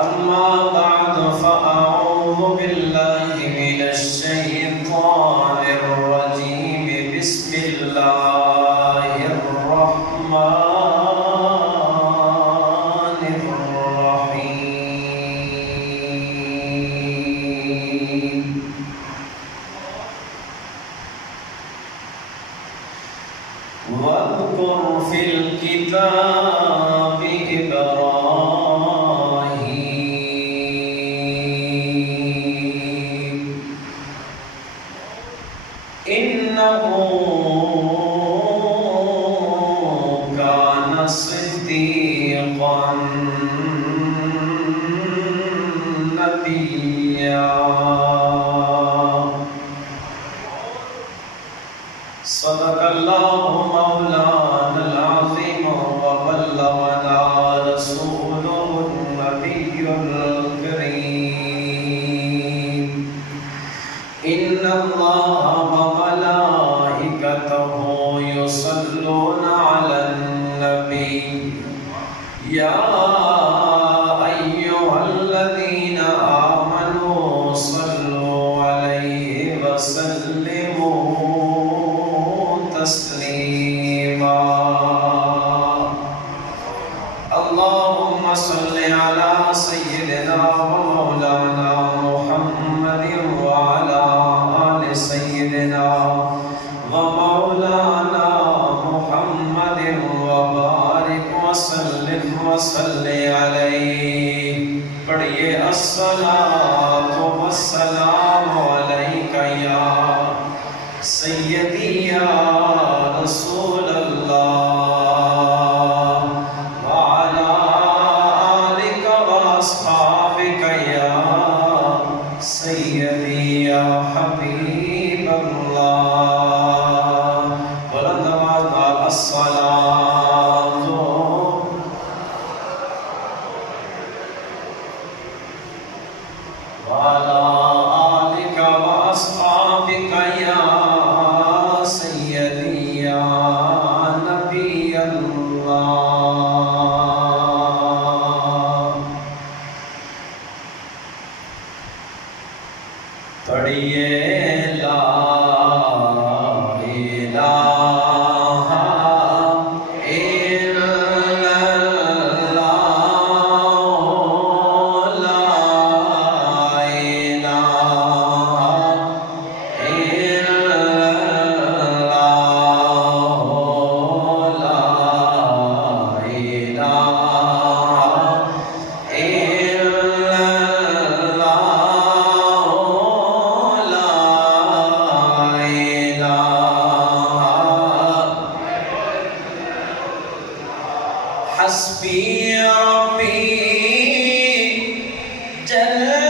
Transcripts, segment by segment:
أما بعد فأعوذ بالله من الشيطان الرجيم بسم الله الرحمن الرحيم واذكر في الكتاب إبراهيم إنه كان صديقا نبيا صدق الله مولانا العظيم وبلغنا رسوله النبي الكريم إن الله وملائكته يصلون على النبي يا أيها الذين آمنوا صلوا عليه وسلموا تسليما اللهم صل على سيدنا ومولانا محمد وعلى آل سيدنا ومولانا محمد وبارك وسلم وصل عليه پڑھیے الصلاة والسلام عليك يا سيدي يا رسول الله وعلى آلك وأصحابك يا سيدي يا حبيب الله بلند آواز نال الصلاة وعلى آلك وأصحابك يا سيدي يا نبي الله پڑھیے لا الہ الا اللہ لا الہ حسبي ربي جل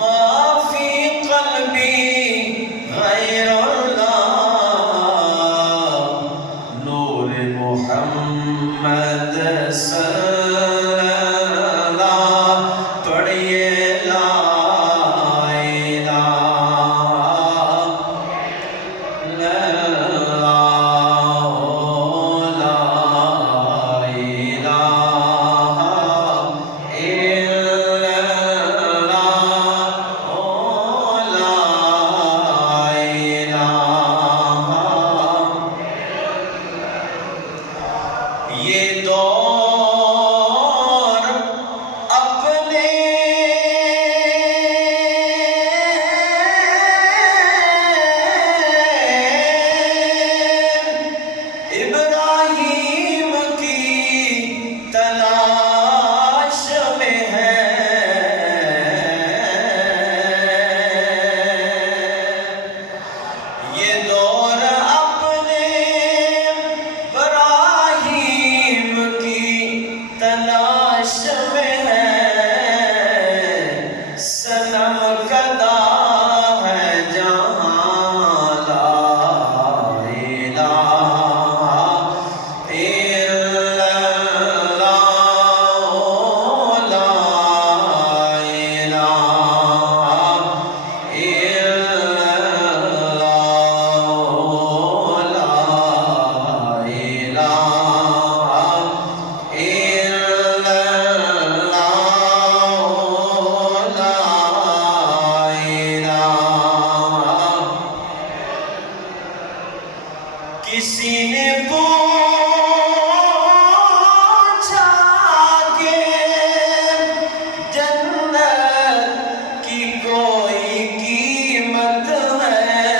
ما في قلبي غير الله نور محمد صلى الله پڑھیے لا الہ کسی نے پوچھا کہ جنت کی کوئی قیمت ہے،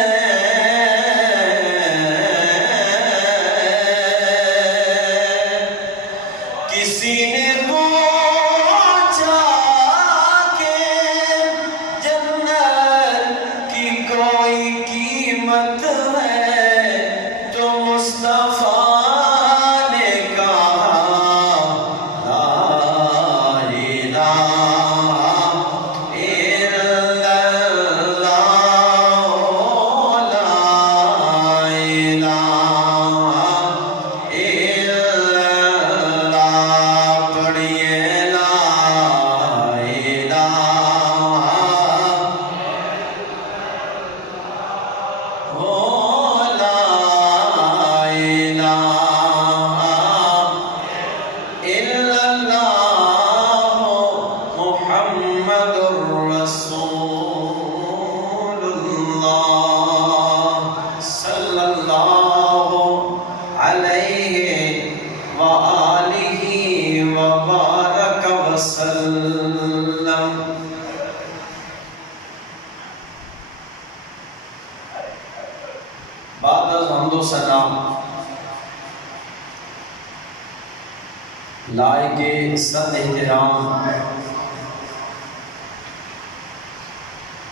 کسی نے پوچھا کہ جنت کی کوئی قیمت ہے، تو مصطفیٰ نے کہا لا الہ الا اللہ، لا الہ الا اللہ، پڑھیے لا الہ بعد از حمد و ثنا لائق صد احترام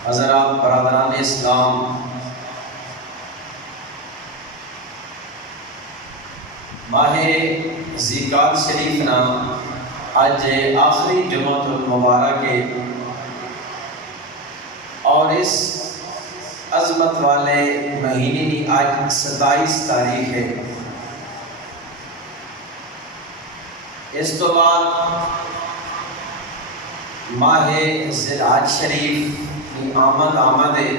حضرات برادران اسلام، ماہ ذیقعد شریف نا آج آخری جمعۃ المبارک ہے، اور اس عظمت والے مہینے کی آج 27 تاریخ ہے۔ اس تو بعد ماہ ذیقعد شریف کی آمد ہے۔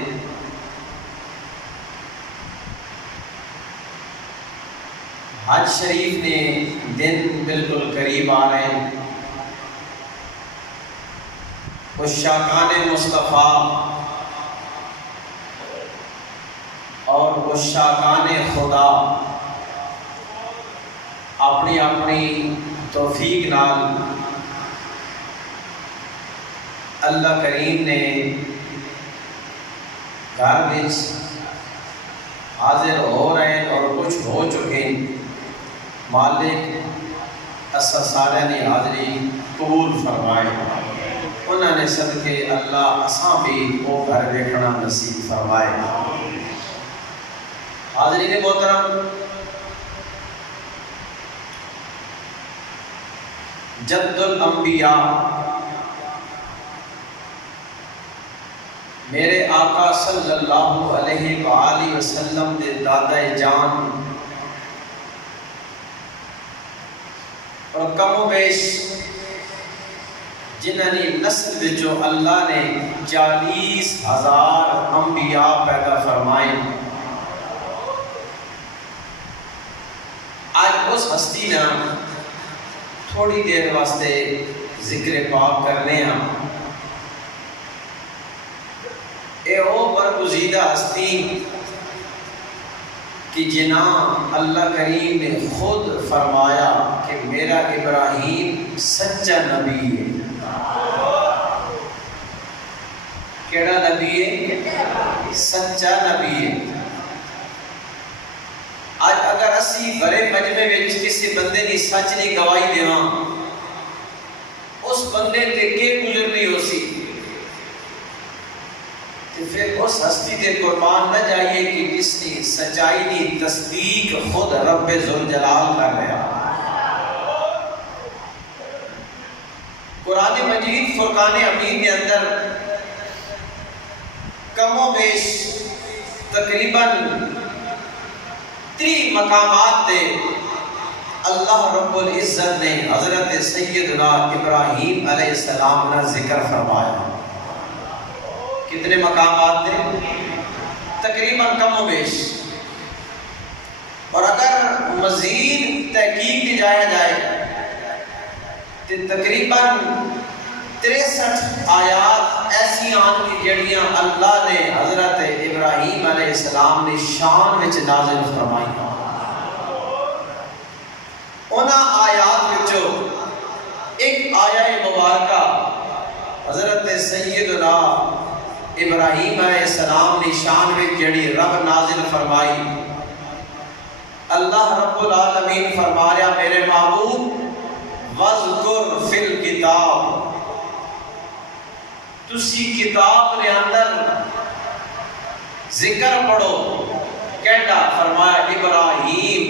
حج شریف نے دن بالکل قریب آ رہے ہیں۔ عشاقان مصطفیٰ اور عشاقان خدا اپنی اپنی توفیق نال اللہ کریم نے گھر وچ حاضر ہو رہے ہیں اور کچھ ہو چکے ہیں۔ مالک اسا سارے نے حاضری قبول فرمائے، انہوں نے صدقے اللہ اساں بھی وہ گھر دیکھنا نصیب فرمائے۔ حاضرین محترم، جد الانبیاء میرے آقا صلی اللہ علیہ وآلہ وسلم دے دادا جان اور کم و بیش جنہاں نے نسل وچوں اللہ نے 40,000 انبیاء پیدا فرمائے۔ آج اس ہستی نا تھوڑی دیر واسطے ذکر پاک کرنے ہیں۔ اے او برگزیدہ ہستی کہ جناں اللہ کریم نے خود فرمایا کہ میرا ابراہیم سچا نبی ہے۔ کیڑا نبی ہے؟ سچا نبی ہے۔ آج اگر اسی بڑے مجمع وچ کسی بندے کی سچ نہیں گواہی دیواں، اس بندے تے کے گزرنی ہو سی، تو پھر اس ہستی تے قربان نہ جائیے کہ جس نے سچائی کی تصدیق خود رب ذوالجلال کر رہا۔ قرآن مجید فرقان حمید کے اندر کم و بیش تقریباً 3 مقامات تے اللہ رب العزت نے حضرت سیدنا ابراہیم علیہ السلام کا ذکر فرمایا۔ کتنے مقامات تھے؟ تقریباً کم و بیش۔ اور اگر مزید تحقیق کی جائے تو تقریباً 63 آیات ایسی آن کی جڑیاں اللہ نے حضرت ابراہیم علیہ السلام نے شان وچ نازل فرمائی۔ انہاں آیات وچوں ایک آیہ مبارکہ حضرت سیدنا ابراہیم علیہ السلام نے شان وچ جڑی رب نازل فرمائی. اللہ رب العالمین فرما رہا میرے محبوب وَذْكُرْ فِي الْكِتَابِ، تسی کتاب نے اندر ذکر پڑھو. کیڑا؟ فرمایا ابراہیم،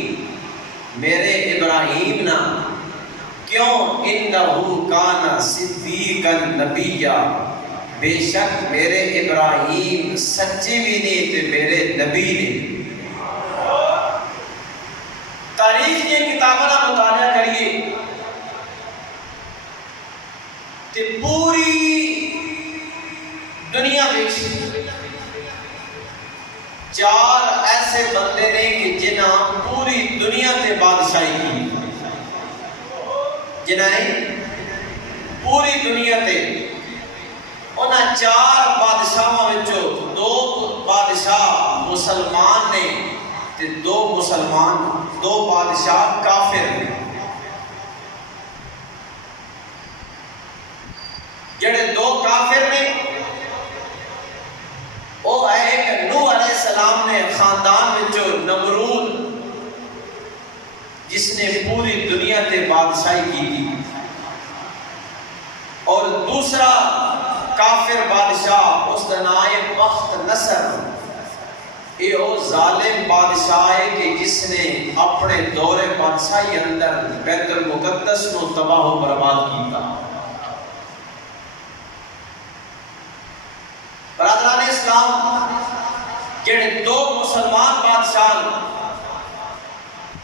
میرے ابراہیم نا. کیوں؟ انہو کان صدیقا نبیا، بے شک میرے ابراہیم سچے بھی نہیں تے میرے نبی نے. تاریخ کی کتابوں کا مطالعہ کریے تے پوری دنیا وچ 4 ایسے بندے نے کہ جنہاں پوری دنیا تے بادشاہی کی. جنہاں نے پوری دنیا تے انہاں 4 بادشاہاں وچوں 2 بادشاہ مسلمان نے تے 2 بادشاہ کافر نے. جڑے 2 کافر نے وہ ہے ایک نوح علیہ السلام نے خاندان وچوں نمرود، جس نے پوری دنیا تے بادشاہی کی تھی، اور دوسرا کافر بادشاہ اس کا نام ہے بخت نصر. یہ وہ ظالم بادشاہ ہے کہ جس نے اپنے دور بادشاہی اندر بیت المقدس کو تباہ و برباد کیتا. برادران اسلام، جڑے 2 مسلمان بادشاہ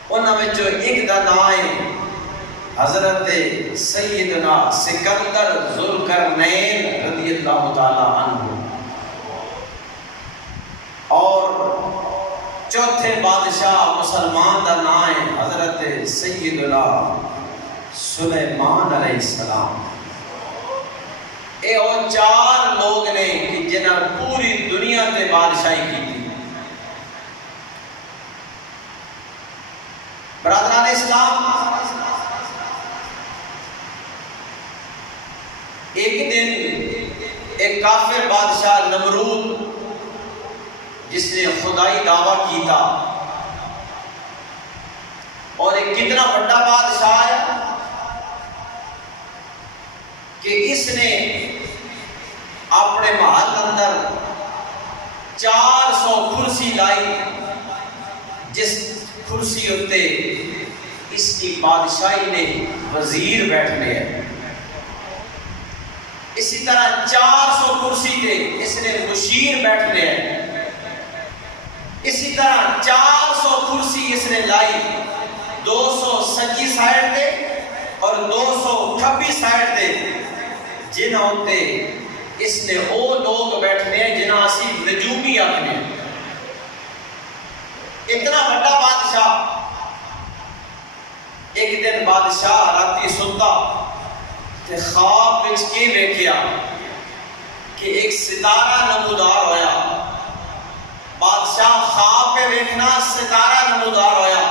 انہاں وچوں ایک دا نام ہے حضرت سیدنا سکندر ذوالقرنین رضی اللہ تعالی عنہ، اور چوتھے بادشاہ مسلمان دا نام ہے حضرت سیدنا سلیمان علیہ السلام. اے وہ 4 لوگ نے کہ جنہاں پوری دنیا تے بادشاہی کی تھی. برادران اسلام، ایک دن ایک کافر بادشاہ نمرود، جس نے خدائی دعویٰ کیتا، اور ایک کتنا بڑا بادشاہ ہے کہ اس نے اپنے محل اندر 400 کرسی لائی، جس کرسی ہوتے اس کی بادشاہی نے وزیر بیٹھنے ہیں. اسی طرح 400 کرسی تے اس نے مشیر بیٹھنے ہیں. اسی طرح 400 کرسی اس نے لائی، 200 سجی سائڈ تے اور 200 کھبی سائڈ تے، جنہاں ہوتے اس نے وہ لوگ بیٹھنے ہیں جنہاں اسی نجومی آکھنے ہیں. اتنا بڑا بادشاہ. ایک دن بادشاہ راتی ستا تے خواب وچ کی ویکھیا کہ ایک ستارہ نمودار ہویا. بادشاہ خواب پہ ویکھنا ستارہ نمودار ہویا.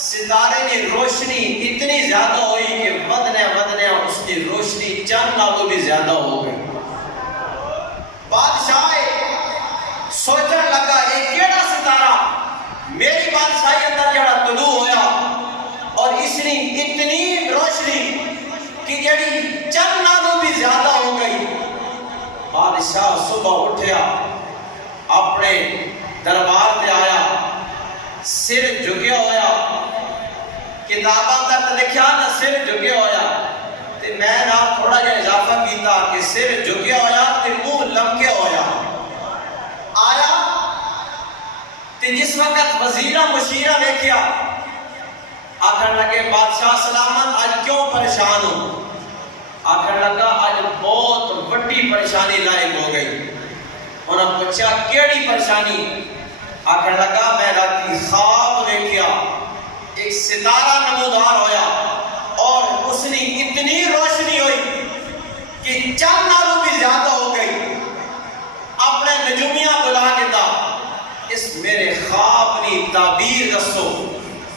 ستارے کی روشنی اتنی زیادہ ہوئی کہ ودنے اس کی روشنی چند نالوں بھی زیادہ ہو گئی. بادشاہ سوچنے لگا یہ کیڑا ستارہ میری بادشاہی اندر جڑا طلوع ہویا اور اس نے اتنی روشنی کہ جڑی چند نالوں بھی زیادہ ہو گئی. بادشاہ صبح اٹھیا، اپنے دربار تے آیا، سر جھکیا ہویا. کتاباں تک لکھیا نہ سر جھکیا ہویا، تے میں نہ تھوڑا جہا اضافہ کیتا کہ سر جھکیا ہویا تے منہ لمکیا ہویا. آیا تے جس وقت وزیرہ مشیرہ دیکھیا، آخر لگے بادشاہ سلامت آج کیوں پریشان ہو؟ آخر لگا آج بہت بڑی پریشانی لائق ہو گئی. انہوں نے پوچھا کیڑی پریشانی؟ آخر لگا میں راتی خواب دیکھیا، ایک ستارہ نمودار ہویا اور اس نے اتنی روشنی ہوئی کہ چند نالوں بھی زیادہ ہو گئی. اپنے نجومیاں بلا کے دا اس میرے خواب نی تعبیر دسو.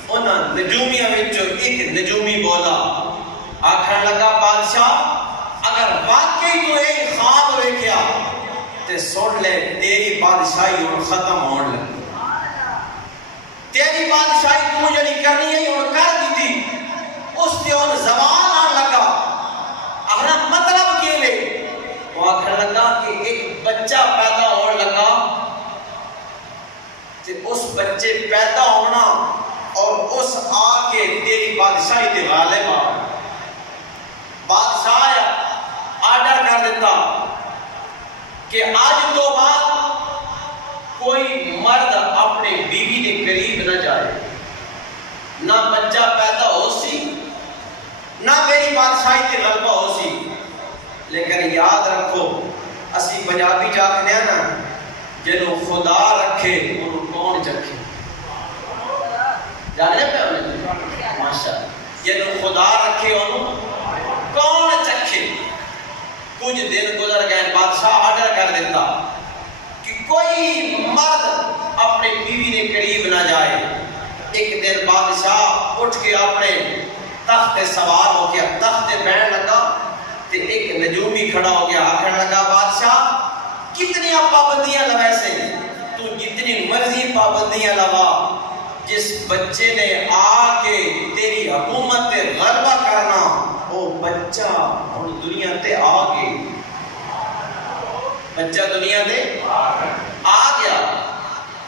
انہاں نجومیاں وچوں ایک نجومی بولا آکھن لگا بادشاہ اگر واقعی تو ایک خواب ویکھیا تے سن لے تیری بادشاہی ہن ختم ہون لگی، تیری بادشاہی تو جڑی کرنی ہے ہن کر دیتی، اس تے ہن زوال آن لگا۔ اپنا مطلب کی وے وہ آکھن لگا کہ ایک بچہ پیدا ہون لگا تے اس بچے پیدا ہونا اور اس آ کے تیری بادشاہی تے غالب آ، بادشاہ آرڈر کر دیتا کہ آج تو بعد کوئی مرد اپنے بیوی کے قریب نہ جائے، نہ بچہ پیدا ہو سی نہ میری بادشاہی تے غلبہ ہو سی۔ لیکن یاد رکھو اسی پنجابی جاکنے ہیں نا جنہوں خدا رکھے انہوں کون چکھے، جانے پہ انہیں ماشاء جنہوں خدا رکھے انہوں کون چکھے۔ کچھ دن گزر گئے بادشاہ آرڈر کر دیتا کہ کوئی مرد اپنے بیوی کے قریب نہ جائے۔ ایک دن بادشاہ اٹھ کے اپنے تخت سوار ہو گیا، تخت بیٹھ لگا تے ایک نجومی کھڑا ہو گیا، آکھنے لگا بادشاہ کتنی پابندیاں لوائے سے، تو جتنی مرضی پابندیاں لوا، جس بچے نے آ کے تیری حکومت تے غلبہ کرنا وہ بچہ اور دنیا تے آ گئے، بچہ دنیا تے آ گیا۔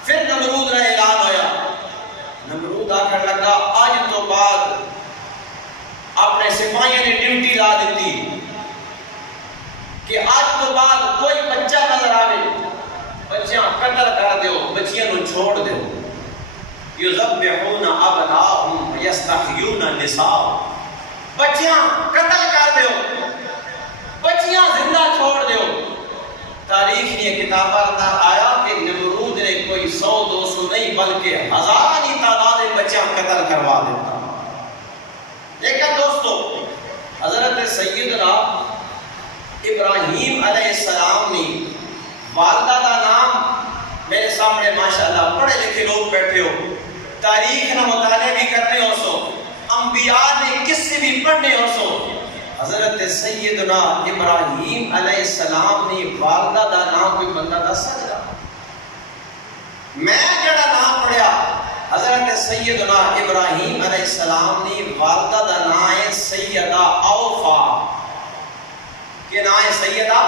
پھر نمرود کا اعلان ہویا، نمرود آکھنے لگا آج تو بعد اپنے سپاہیوں نے ڈیوٹی لا دیتی کہ آج تو بعد کوئی بچہ نظر آوے بچیاں قتل کر دیو، بچیاں نو چھوڑ دیو۔ یذبحون ابناءہم ویستحیون نساء، بچیاں قتل کر دیو، بچیاں زندہ چھوڑ دیو۔ تاریخ نے کتابہ اندر آیا کہ نمرود نے کوئی 100-200 نہیں بلکہ ہزارانی تعداد بچیاں قتل کروا دیتا۔ لیکن دوستو حضرت سیدنا ابراہیم علیہ السلام نے والدہ کا نام میرے سامنے ماشاءاللہ پڑھے لکھے لوگ بیٹھے ہو، تاریخ نہ مطالعے بھی کرنے ہو سو، انبیاء نے کس سے بھی پڑھنے ہو سو، حضرت سیدنا ابراہیم علیہ السلام نے والدہ کا نام کوئی بندہ دس سکتا؟ میں جڑا نام پڑھیا حضرت سیدنا ابراہیم علیہ السلام نے والدہ دا نام ہے سیدہ اوفا۔ کہ نام ہے سیدہ؟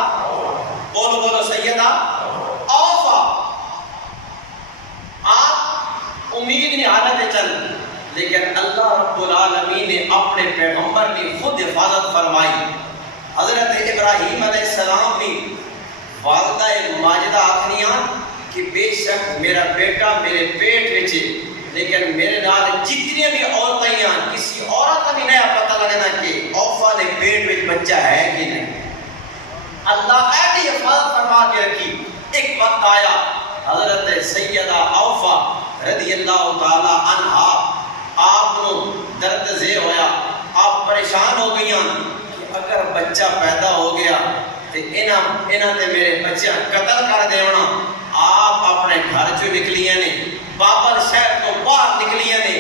بولو بولو سیدہ اوفا۔ آپ امید نہیں حالت چل، لیکن اللہ رب العالمین نے اپنے پیغمبر کی خود حفاظت فرمائی۔ حضرت ابراہیم علیہ السلام نے والدہ ماجدہ آخریاں کہ بے شک میرا بیٹا میرے پیٹ وچ، لیکن میرے نال جتنی بھی عورتیں ہیں کسی عورت کا بھی نہیں پتہ لگنا کہ اوفا نے پیٹ میں بچہ ہے کہ نہیں۔ اللہ ایسی حفاظت فرما کے رکھی۔ ایک وقت آیا حضرت سیدہ اوفا رضی اللہ تعالی عنہا آپ کو درد زیر ہویا، آپ پریشان ہو گئی کہ اگر بچہ پیدا ہو گیا تو انہاں تے میرے بچہ قتل کر دیونا۔ آپ اپنے گھر جو نکلیاں نے، بابل شہر تو باہر نکلیاں نے،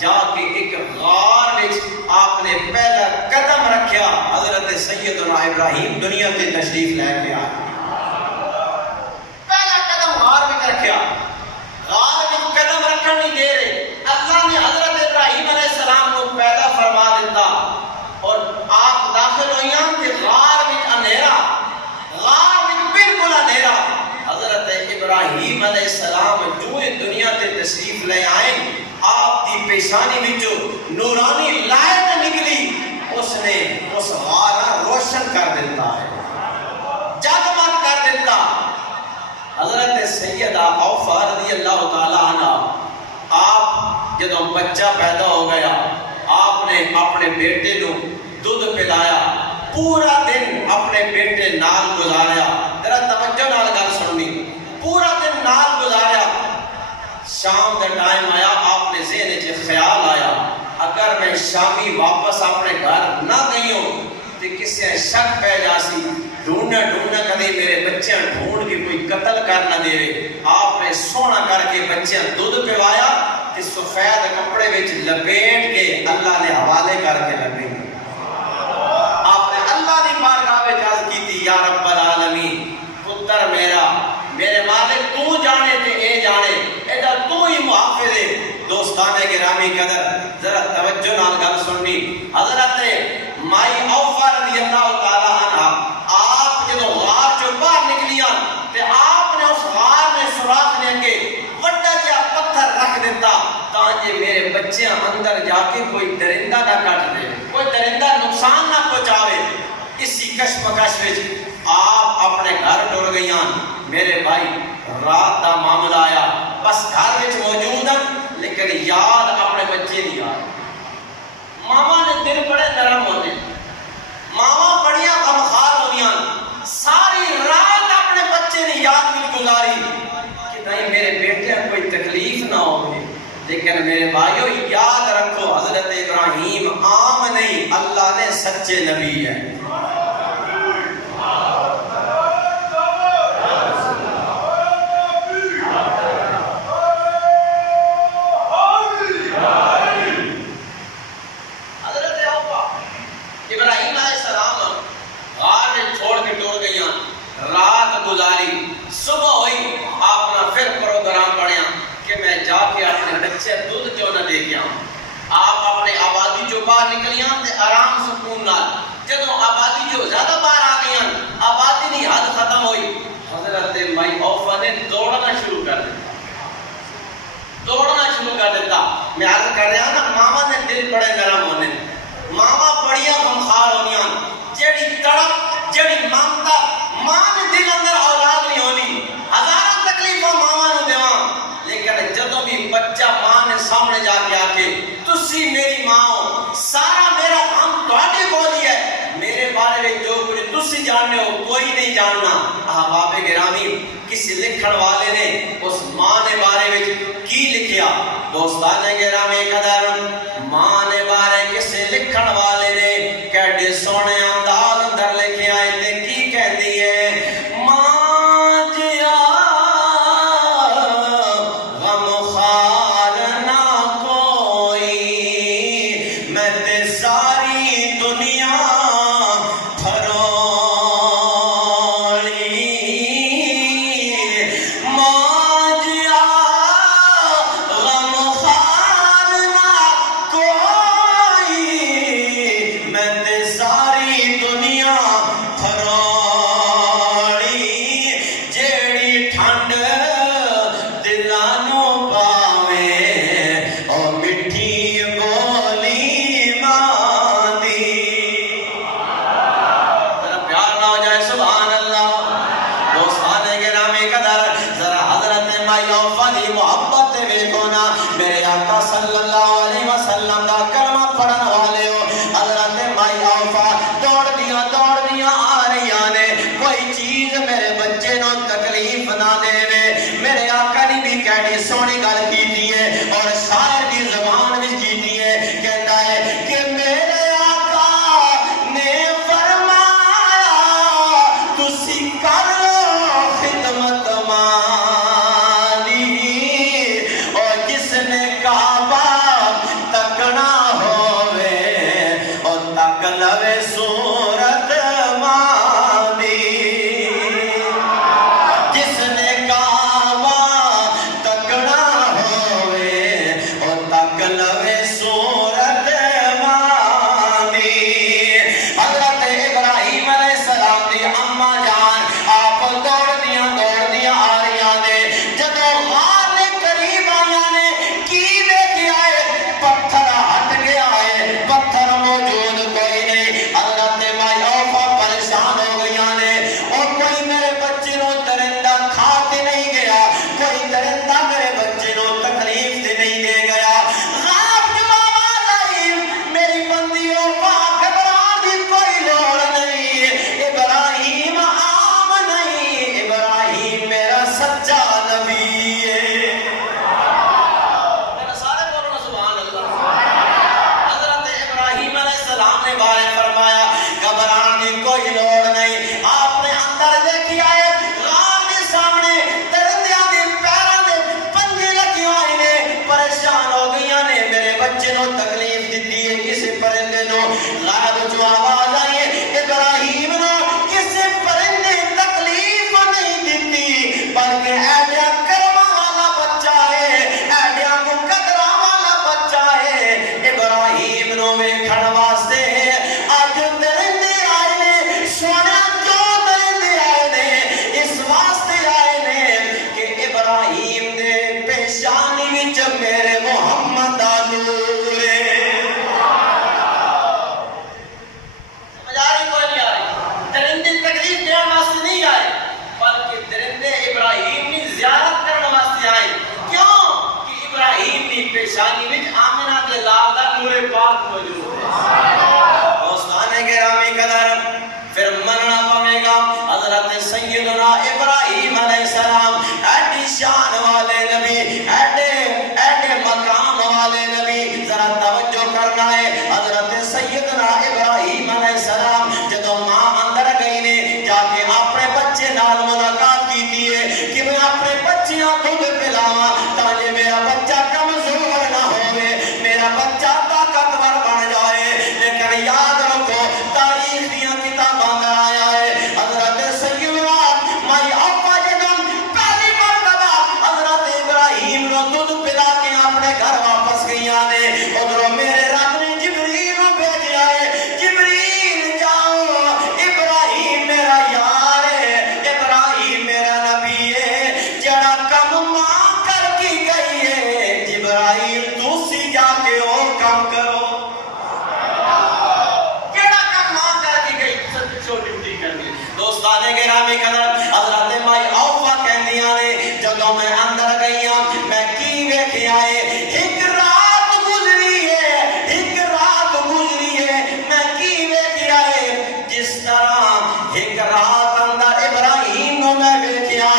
جا کے ایک غار وچ آپ نے پہلا قدم رکھیا۔ حضرت سیدنا ابراہیم دنیا تے تشریف لے کے آئے، پہلا قدم غار وچ رکھیا۔ غار وچ قدم رکھن نہیں دے رہے، اللہ نے حضرت ابراہیم علیہ السلام کو پیدا فرما دیتا اور آپ داخل ہوئیاں کہ غار وچ اندھیرا، غار وچ بالکل اندھیرا۔ حضرت ابراہیم علیہ السلام جو دنیا تے تشریف لے آئے، آپ کی پیشانی وچوں نورانی لائٹ نکلی، اس نے اس غار روشن کر دیتا ہے، جگمگ کر دیتا۔ حضرت سیدہ اوفا رضی اللہ تعالی عنہ، آپ جدوں بچہ پیدا ہو گیا، آپ نے اپنے بیٹے کو دودھ پلایا، پورا دن اپنے بیٹے نال گزاریا۔ ذرا توجہ نال گل سننی، پورا دن نال گزاریا۔ شام کا ٹائم آیا، آپ نے ذہن وچ خیال آیا اگر میں شامی واپس اپنے گھر نہ گئی ہوں تو کسی شک پہ جاسی، ڈھونڈنا کدی میرے بچیاں ڈھونڈ کے کوئی قتل کر نہ دے۔ آپ نے سونا کر کے بچیاں دودھ پوایا تے اس سفید کپڑے وچ لپیٹ کے اللہ نے حوالے کر کے لگے آپ نے اللہ دی بارگاہ وچ عرض کیتی یا رب العالمین پتر میرا میرے مالک تو جانے تے اے جانے ایڈا تو ہی محافظ ہے دوستان گرامی قدر ذرا توجہ نال گل سننی حضرت مائی اوفا رضی اللہ تعالی عنہ آپ جدو غار چوں باہر نکلیاں تے آپ نے اس غار میں سوراخ نے کے وڈا جہا پتھر رکھ دیتا تاکہ میرے بچے اندر جا کے کوئی درندہ نہ کٹ دے کوئی درندہ نقصان نہ پہنچاوے اسی کشمکش وچ آپ اپنے گھر ٹر گئیاں میرے بھائی رات دا معاملہ آیا بس گھر وچ موجود ہیں لیکن یاد اپنے بچے نہیں آ ماما نے دل بڑے نرم ہوتے ماما بڑیاں غمخوار ہونیاں ساری رات اپنے بچے نے یاد بھی گزاری کہ نہیں میرے بیٹے کوئی تکلیف نہ ہو لیکن میرے بھائیوں یاد رکھو حضرت ابراہیم عام نہیں اللہ نے سچے نبی ہے رات گزاری صبح ہوئی آپ نے پھر پروگرام پڑھیا کہ میں جا کے اپنے بچے دودھ کیوں نہ دے گیا آپ اپنے آبادی جو باہر نکلیاں تے آرام سکون نال جدو آبادی جو زیادہ باہر آ گئی آبادی نہیں حد ختم ہوئی حضرت مائی اوفا نے دوڑنا شروع کر دیتا میں عرض کر رہا نا ماما نے دل بڑے نرم ہونے ماما بڑیاں غمخوار ہونیاں جیڑی تڑپ جیڑی مامتا ماں نے دل اندر اولاد نہیں ہونی ہزارہ تکلیفوں ماما نے دیواں لیکن جدوں بھی بچہ ماں نے سامنے جا کے آکے تسی میری ماں ہو سارا میرا غم تہاڈے کول ہی ہے میرے بارے میں جو کچھ تسی جاننے ہو کوئی نہیں جاننا احباب گرامی کسی لکھن والے نے اس ماں نے بارے میں کی لکھیا دوستان گرامی قدر ماں نے بارے کسی لکھن والے نے کیڈے سونے انداز اندر لکھے آئے تے کی کہندی ہے ماں جیا غمخوار نہ کوئی میں تے ساری دنیا صلی اللہ علیہ وسلم دا کلمہ پڑھن والے ہو حضرت مائی اوفا دوڑ دیاں آ رہیاں نے کوئی چیز میرے بچے نو تکلیف نہ دے میرے آقا نے بھی کہڑی سونی گل کیتی ہے اور شاعر دی زبان وچ کیتی ہے کہندا ہے کہ میرے آقا نے فرمایا تسی کر لو خدمت مانی اور جس نے لوے صورت ماندی جس نے کعبہ تکڑا ہوئے وچ میرے محمد دا نور ہے۔ سمجھ آ رہی کوئی نہیں آ رہی؟ درندے تکلیف دینے واسطے نہیں آئے بلکہ درندے ابراہیم کی زیارت کرنے واسطے آئے۔ کیوں کہ ابراہیم کی پیشانی وچ آمنہ دے لال دا نور پاک موجود ہے۔ دوستان گرامی قدر پھر مننا پوے گا حضرت سیدنا ابراہیم علیہ السلام ایڈی شان والے نبی، ایڈے مقام والے نبی، ذرا توجہ کرنا ہے۔ حضرت سیدنا ابراہیم علیہ السلام جدو ماں اندر گئی نے جا کے اپنے بچے نال ملاقات کی ہے کہ میں اپنے بچیاں دودھ پلاواں تاکہ میرا بچہ کمزور نہ ہوئے، میرا بچہ طاقتور بن جائے۔ لیکن یاد رکھو تاریخ دیاں کتاباں میں آیا ہے حضرت سیدنا مائی آپا جدوں پہلی مرتبہ حضرت ابراہیم نو دودھ پلا کے اپنے گھر واپس گئیاں نے، ادھروں میرے رب نے جبریل نو بھیجا ہے، جبریل جاؤ ابراہیم میرا یار ہے، ابراہیم میرا نبی ہے، جڑا کم ماں کر کی گئی ہے جبرائیل تسی جا کے اور کم کرو۔ دوستان گرامی قدر حضرت مائی آفا کہندیاں نے جدوں میں اندر گئیاں میں کی ویکھیا ہے ایک رات گزری ہے میں کی ویکھیا ہے جس طرح ایک رات اندر ابراہیم نو میں ویکھیا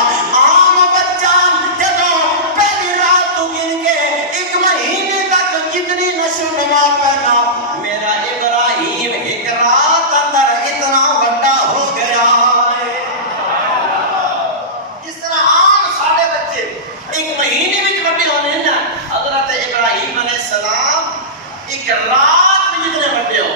عام بچہ جدوں پہلی رات تو گن کے ایک مہینے تک کتنی نشو نما پیدا میرا ابراہیم ایک رات اندر اتنا بڑا ہو گیا ہے۔ جس طرح عام ساڑھے بچے ایک مہینے میں بڑے ہونے ہیں حضرت ابراہیم علیہ السلام ایک رات میں جتنے بڑے ہو۔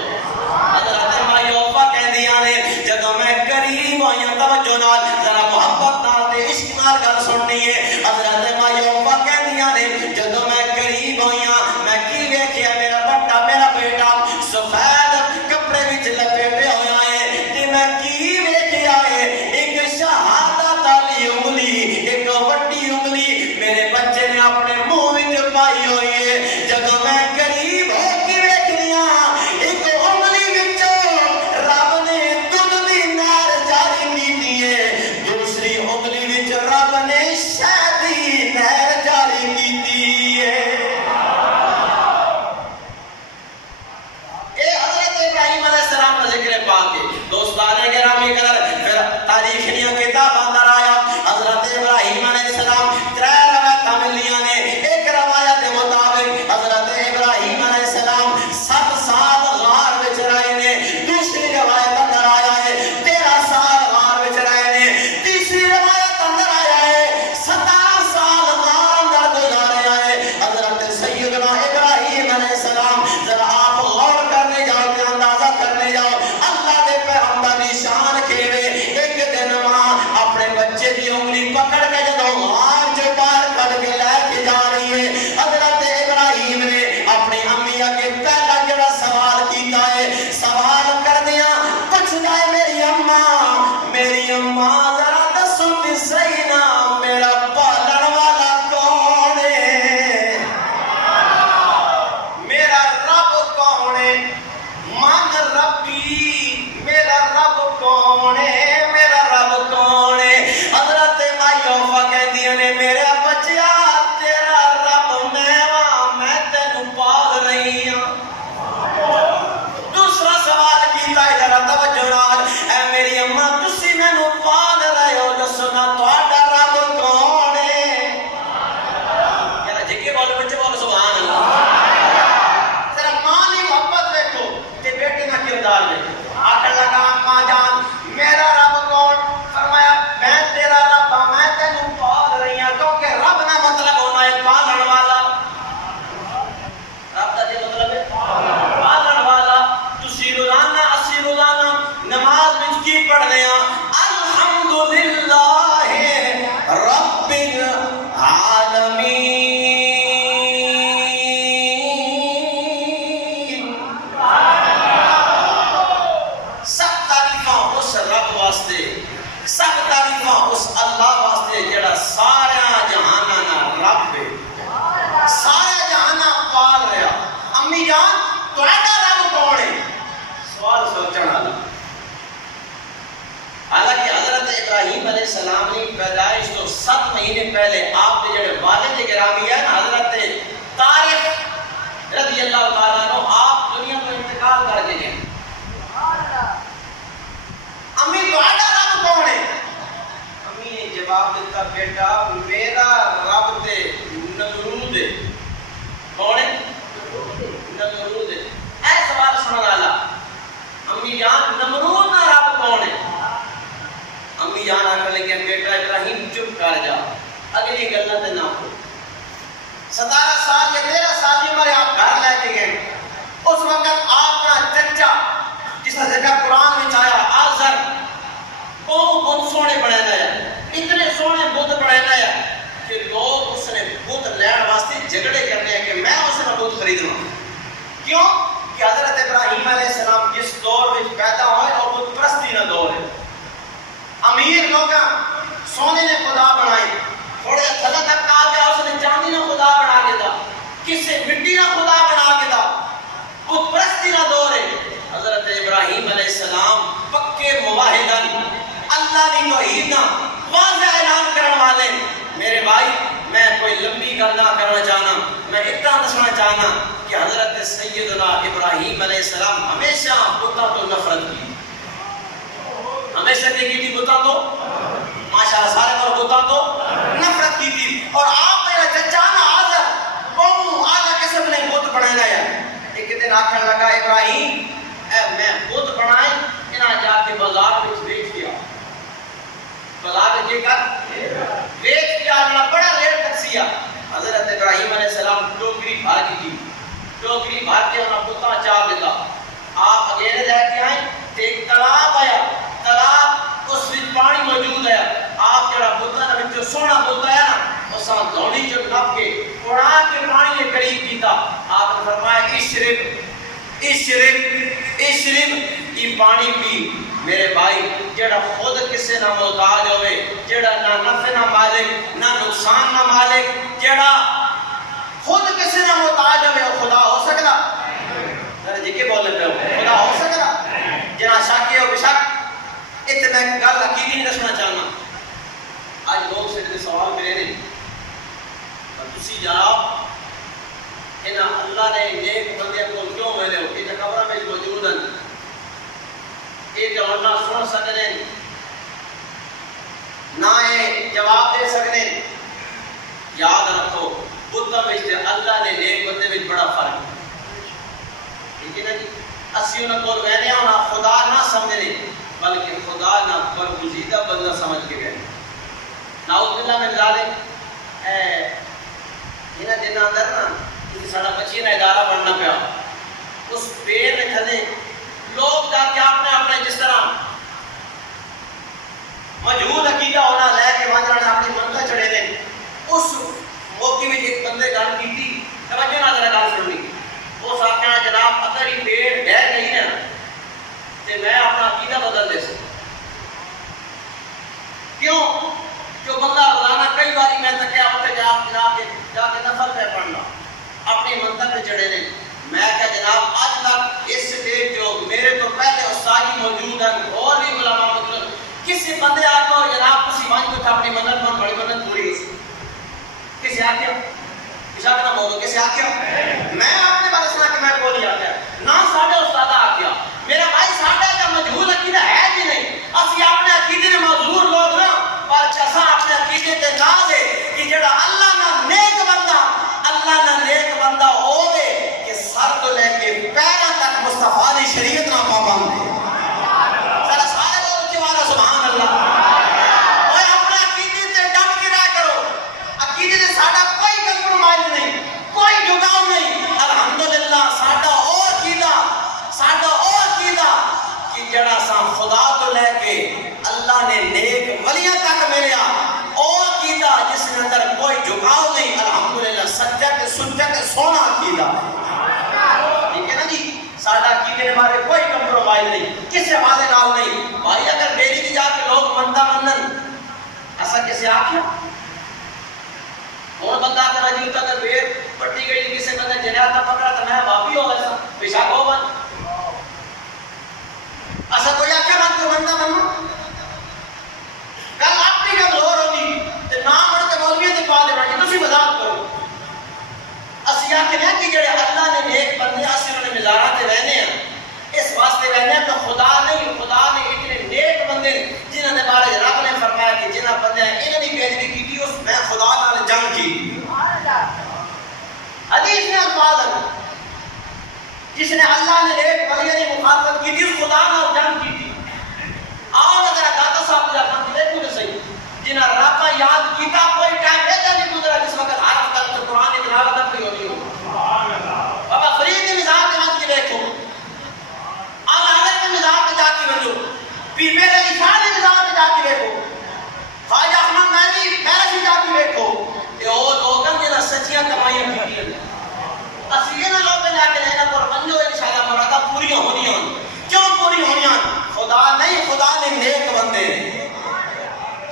حضرت مائی آپا کہہ دیا نے جدوں میں قریب ہوئیاں توجہ نال ذرا محبت نال تے عشق نال گل سننی ہے۔ حضرت مائی آپا کہہ دیا نے جدوں میں قریب ہوئیاں میں کی ویکھیا میرا بٹا میرا بیٹا سفید کپڑے وچ لپیٹے ہویا ہے تے میں کی ویکھیا ہے ایک شہادت والی انگلی ایک وڈی انگلی میرے بچے نے اپنے منہ وچ پائی ہوئی ہے۔ جدوں میں قریب ہو کے ویکھنیاں ایک انگلی وچوں رب نے دودھ دی نہر جاری کیتی ہے، دوسری انگلی وچ رب نے شہد دی نہر جاری کیتی ہے۔ اے حضرت ابراہیم علیہ السلام کا ذکر پاک ہے۔ دوستان گرامی قدر پھر تاریخ دیاں کتاباں اندر آیا حضرت ابراہیم علیہ السلام ترے روایتاں ملیاں نے۔ ایک روایت کے مطابق جان تہاڈا رب کون ہے؟ سوال سوچن والا۔ حالانکہ حضرت ابراہیم علیہ السلام کی پیدائش تو 7 مہینے پہلے آپ کے جڑے والد گرامی ہیں حضرت طارق رضی اللہ تعالیٰ عنہ آپ دنیا کو انتقال کر کے گئے۔ امی تہاڈا رب کون ہے؟ امی نے جواب دیتا بیٹا میرا رب تے نمرود ہے۔ کون ہے؟ نمرود ہے۔ اے سوال سننے والا امی جان نمرود کا رب کون ہے؟ امی جان آکر لگے بیٹا ابراہیم چپ کر جا اگلی گلوں تے نہ ہو۔ 17 سال یا 13 سال کی عمر آپ گھر لے کے گئے، اس وقت آپ کا چچا جس کا ذکر قرآن میں آیا آزر وہ بت سونے بنے لیا، اتنے سونے بت بنے لیا کہ لوگ اس نے بت لین واسطے جھگڑے کرتے ہیں کہ میں اس نے بت خریدنا۔ کیوں کہ حضرت ابراہیم علیہ السلام جس دور میں پیدا ہوئے اور بت پرستی نہ دور ہے، امیر لوگ سونے نے خدا بنائے، تھوڑے تھلے تک آ گیا اس نے چاندی نے خدا بنا کے دا، کسے مٹی نے خدا بنا کے دا، بت پرستی نہ دور ہے۔ حضرت ابراہیم علیہ السلام پکے موحدن اللہ کی توحید نہ واضح اعلان کرنے والے۔ میرے بھائی میں کوئی لمبی گل نہ کرنا چاہنا، میں اتنا دسنا چاہنا کہ حضرت سیدنا ابراہیم علیہ السلام ہمیشہ بتوں تو نفرت کی، ہمیشہ کی تھی بتوں تو ماشاءاللہ سارے پر بتوں تو نفرت کی تھی۔ اور آپ میرا چچا نا آزر وہ آزر قسم نے بت بنا لیا۔ ایک دن آخر لگا ابراہیم اے میں بت بنائے انہاں جا کے بازار میں بیچ دیا، بازار میں جے کر بیچ دیا انہاں بڑا ریٹ تکسیا۔ حضرت ابراہیم علیہ السلام ٹوکری بھر کی، ٹوکری بھر کے انہاں بتاں چاہ دیتا۔ آپ اگیرے لے کے آئے تے ایک تالاب آیا، تالاب اس وچ پانی موجود ہے، آپ جڑا بتاں دے وچ سونا بت ہے نا اساں دھوڑی جو نپ کے اڑا کے پانی کے قریب کیتا۔ آپ نے فرمایا اشرب اشرب اشرب یہ پانی پی۔ میرے بھائی جڑا خود کسے نہ محتاج ہوئے، جڑا نہ نفع نہ مالک نہ نقصان نہ مالک، جڑا خود کسے نہ محتاج ہوئے وہ خدا ہو سکتا؟ ذرا جی کے بولے پہ خدا ہو سکتا؟ جنا شاکی ہو بشک اتنے میں گل عقیدی نہیں دسنا چاہنا۔ آج لوگ سے سوال کرے نہیں تسی جناب انہاں اللہ نے نیک بندے کو کیوں ملے ہو؟ یہ قبر میں موجود ہیں، یہ جوانہ سن سکتے ہیں نہ یہ جواب دے سکتے ہیں۔ یاد رکھو بتوں میں اللہ نے نیک بندے میں بڑا فرق ہے، ٹھیک ہے نا جی؟ اسی انہوں کو کہنے ہیں نہ خدا نہ سمجھنے بلکہ خدا نہ برگزیدہ بندہ سمجھ کے گئے۔ نعوذ باللہ من ذالک انہاں دنوں اندر نا ساڑا بچی نا ادارہ بننا پیا، اس پیر نے کھدے لوگ جا کے اپنے جس طرح موجود عقیدہ ہونا لے کے وانجرہ نے اپنی منتہ چڑھے دیں۔ اس موقع میں ایک بندے گل کی تھی، توجہ نہ ذرا گل سننی، وہ ساکھنا جناب اگر ہی پیڑ ڈہ گئی نا تو میں اپنا عقیدہ بدل دے سکتا۔ کیوں؟ جو بندہ روزانہ کئی باری میں تکیا ہوتے جا کے نفل پہ پڑھنا اپنی منتر پہ چڑھے دیں۔ میں کہا جناب آج تک اس سٹیج جو میرے تو پہلے استادی موجود ہیں اور بھی علماء موجود ہیں، کسی بندے آتا ہو جناب کسی مانج کو تھا اپنی منت پر بڑی منت پوری ہو سکتی، کسی آکیا کسا کنا بولو کسی آکیا میں اپنے بارے سنا کہ میں کوئی آکیا نہ ساڑھے استادہ آکیا۔ میرا بھائی ساڑھے کا مجہول عقیدہ ہے بھی نہیں، اسی اپنے عقیدے میں معذور لوگ نا پر چسا اپنے عقیدے تے نہ دے کہ جڑا اللہ نہ نیک بندہ ہوئے کہ سر تو لے کے پیرہ تک مصطفیٰ دی شریعت نہ پابند ہے۔ ذرا سارے بولو کہ والا سبحان اللہ۔ اور اپنے عقیدے تے ڈٹ کے رہ کرو، عقیدے تے ساڑھا کوئی کمپرومائز نہیں، کوئی جھکاؤ نہیں۔ الحمدللہ ساڑھا اور کیدا کہ جڑا سا خدا تو لے کے اللہ نے نیک ولیاں تک ملیا اور کیدا جس کے اندر کوئی جھکاؤ نہیں۔ الحمدللہ سچا کے سچا کے سونا کیدا، ٹھیک ہے نا جی؟ ساڑھا عقیدے ہمارے کوئی کمپرومائز نہیں، کسی حوالے نال نہیں۔ بھائی اگر ڈیری دی جا کے لوگ منتا منن ایسا کسی آکھیا اور بندہ کر راجی ہوتا کہ بیر پٹی گئی کسی بندے جنیاتا پکڑا تو میں واپی ہو گئے اسی آکھنے کہ جڑے اللہ نے نیک بندے اسی انہوں نے مزارات رہنے ہیں اس واسطے رہنے ہیں کہ خدا نے اتنے نیک بندے جنہوں نے بارے رب نے فرمایا کہ جنہ بندے ہیں انہوں نے پیروی کی تھی اس میں خدا نال جنگ کی حدیث میں الفاظ ہیں جس نے اللہ نے نیک بندے کی مخالفت کی تھی اس خدا نال جنگ کی تھی آؤ اگر داتا صاحب جا کر دیکھو تو صحیح جنہ رب کا یاد کیتا کوئی ٹائم ایسا نہیں گزرا جس وقت ہر وقت قرآن کی تلاوت نہیں ہوتی ہو بابا فرید کی مثال کے مت کی دیکھو حضرت کی مثال پہ جا کے دیکھو پیر میرے علی شاہ کی مثال پہ جا کے دیکھو خواجہ احمد مہدی میرے جا کے دیکھو یہ وہ لوگ ہیں جنہیں سچیاں کمائیاں کی ہیں اسی یہ لوگ نے جا کے لینا پر منجو انشاءاللہ مرادہ پوری ہونی ہیں کیوں پوری ہونی ہیں خدا نہیں خدا نے نیک بندے ہیں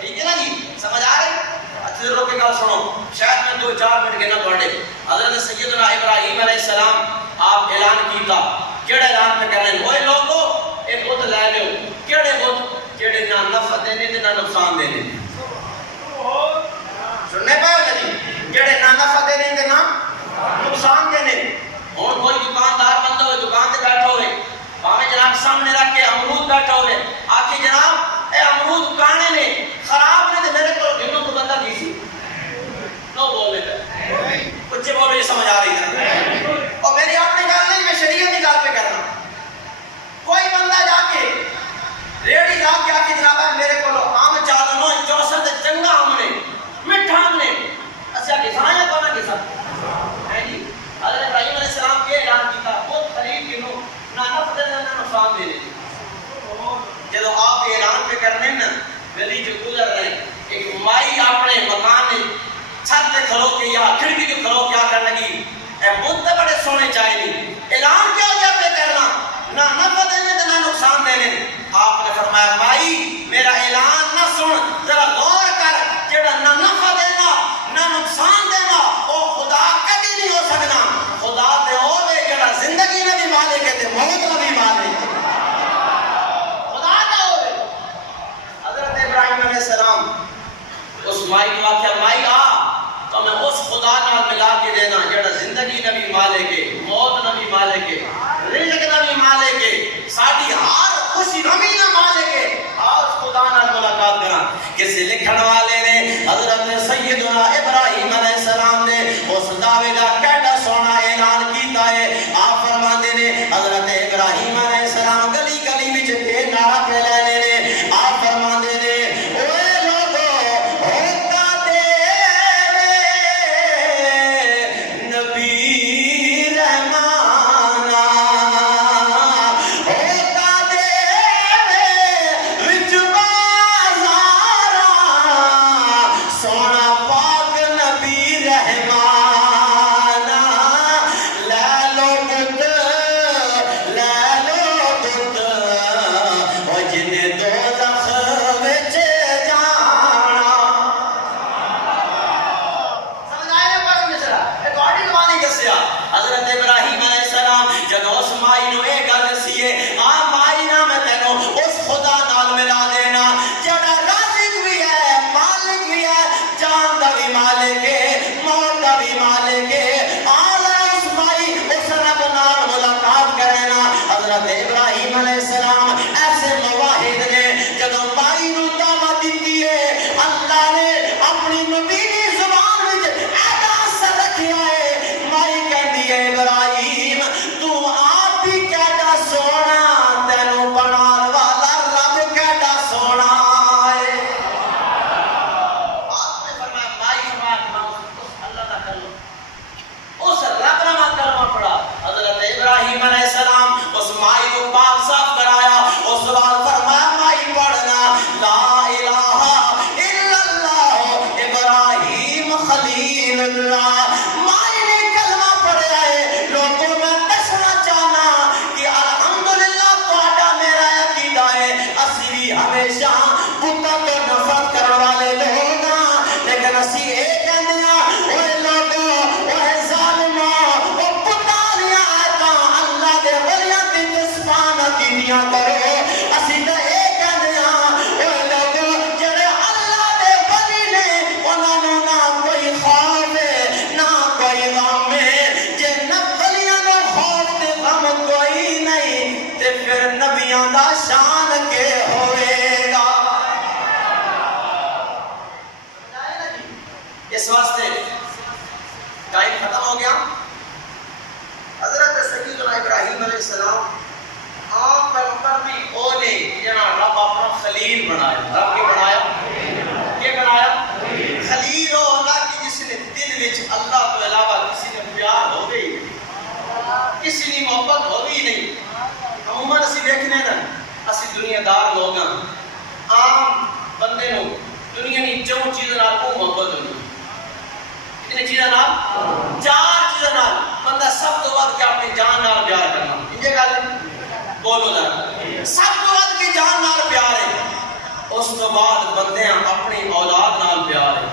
ٹھیک ہے نا جی سمجھ آ رہے اچھے روکے گا سنو شاید میں 2-4 منٹ کے نہ پڑھے حضرت سیدنا ابراہیم علیہ السلام آپ اعلان کیتا کیڑے اعلان پہ کرنے ہوئے لوگوں ایک بت لے لو کیڑے بت کیڑے نہ نفع دینے تے نہ نقصان دینے سننے پاؤ جی کیڑے نہ نفع دینے تے نہ نقصان دینے اور کوئی دکاندار بندہ ہوئے دکان تے بیٹھا ہوئے باہمیں جناب سامنے رکھ کے امرود بیٹھا ہوئے آکے جناب اے امرود کانے نے خراب نے میرے کو گھنوں کو بندہ کی سی نو بولنے پہ بچے بولے یہ سمجھ آ رہی ہے اور میری آپ نے گال نہیں میں شریعت کی گال پہ کرنا کوئی بندہ جا کے ریڈی جا کے آکے جناب ہے میرے کو آم چالنو چوسط چنگا آم نے مٹھا آم نے اچھا کسان ہے کونا کسان ہے جی حضرت ابراہیم علیہ السلام کے اعلان کیتا خود خرید کے نو نہ نفع دینے نہ نقصان دینے جب آپ اعلان پہ کرنے نا گلی جو گزر رہے ایک مائی اپنے مکان میں چھت پہ کھلو کے یا کھڑکی کے کھلو کیا کرنے کی اے بہت بڑے سونے چاہے نہیں اعلان کیا ہو جب پہ کرنا نہ نفع دینے نہ نقصان دینے آپ نے فرمایا مائی میرا اعلان نہ سن ذرا غور کر جڑا نہ نفع دینا نہ نقصان دینا او خدا کبھی نہیں ہو سکنا خدا تے ہوے جڑا زندگی میں بھی مالک ہے تے موت میں بھی مالک ہے ابراہیم علیہ السلام اس مائی کو آکھیا مائی آ تو میں اس خدا نال ملا کے دینا جڑا زندگی نبی مالک ہے موت نبی مالک ہے رزق نبی مالک ہے ساڈی ہر خوشی نبی نہ مالک ہے آج خدا نال ملاقات کرا کسی لکھن والے نے حضرت سیدنا ابراہیم علیہ السلام نے اس دعوے کا کیڑا سونا اعلان کیتا ہے آپ فرماندے نے حضرت ابراہیم علیہ السلام گلی گلی وچ تے نعرہ پہ لینے نے آپ فرماندے نے ٹائم ختم ہو گیا. حضرت سیدنا ابراہیم علیہ السلام آپ پیغمبر بھی او نے جناب رب اپنا خلیل بنایا. رب کی بنایا کیا بنایا؟ خلیل ہو اللہ کی جس نے دل وچ اللہ تو علاوہ کسی نے پیار ہو گئی کسی نے محبت ہو بھی نہیں. عموماً اسی دیکھنے نا اسی دنیا دار لوگ ہیں عام بندے نو دنیا کی چون چیزوں نال کو محبت ہوتی کتنی چیزوں نال؟ 4 چیزوں نال بندہ سب تو ود کے اپنی جان نال پیار کرنا. یہ گل بولو ذرا سب تو ود کی جان نال پیار ہے. اس تو بعد بندے اپنی اولاد نال پیار ہے.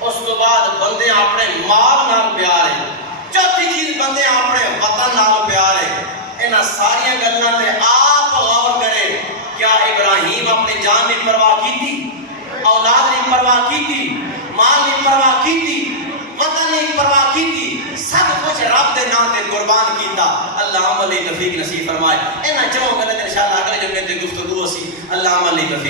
اس تو بعد بندے اپنے مال نال پیار ہے. چوتھی چیز بندے اپنے وطن نال پیار ہے. انہاں ساری گلاں تے آپ غور کرے کیا ابراہیم اپنی جان کی پرواہ کی تھی اولاد کی پرواہ کی تھی مال کی پرواہ کی تھی وطن کی پرواہ کی تھی سب کچھ رب دے نام تے قربان کیتا. اللہ عملی توفیق نصیب فرمائے. انہاں چوں گلاں تے انشاءاللہ اگلے جمعے تے گفتگو اسی اللہ عملی توفیق